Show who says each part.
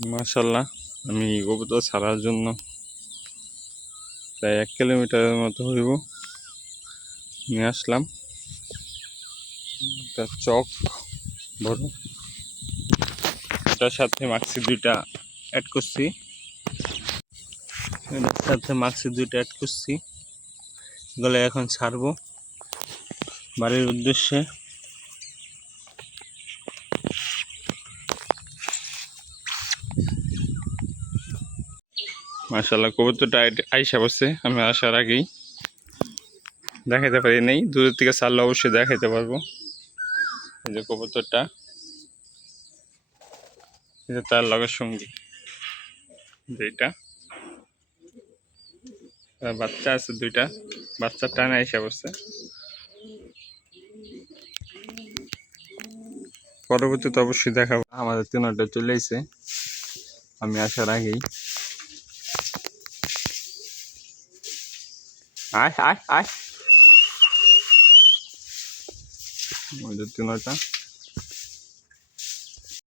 Speaker 1: মাশাল্লাহ আমি কবুতর ছাড়ার জন্য। প্রায় এক কিলোমিটারের মতো হইব। নিয়ে আসলাম। একটা চক বড় এটার সাথে মাক্সি দুইটা অ্যাড করছি। এটার সাথে মাক্সি দুইটা অ্যাড করছি। এগুলো এখন ছাড়বো। বাড়ির উদ্দেশ্যে। মাশাল্লাহ কবুতরটা আই- আইসা বসছে আমি আসার আগেই। দেখাইতে পারি নেই, দূরের থেকে ছাড়লে অবশ্যই দেখাইতে পারব। এই যে কবুতরটা এটা তার লগের সঙ্গী দুইটা বাচ্চা আছে দুইটা, বাচ্চা টানে আইসা বসছে পরবর্তীতে অবশ্যই দেখাবো। আমাদের তিনটা চলে আইছে। আমি আসার আগেই আয় আয় আয়। যে তিনটা।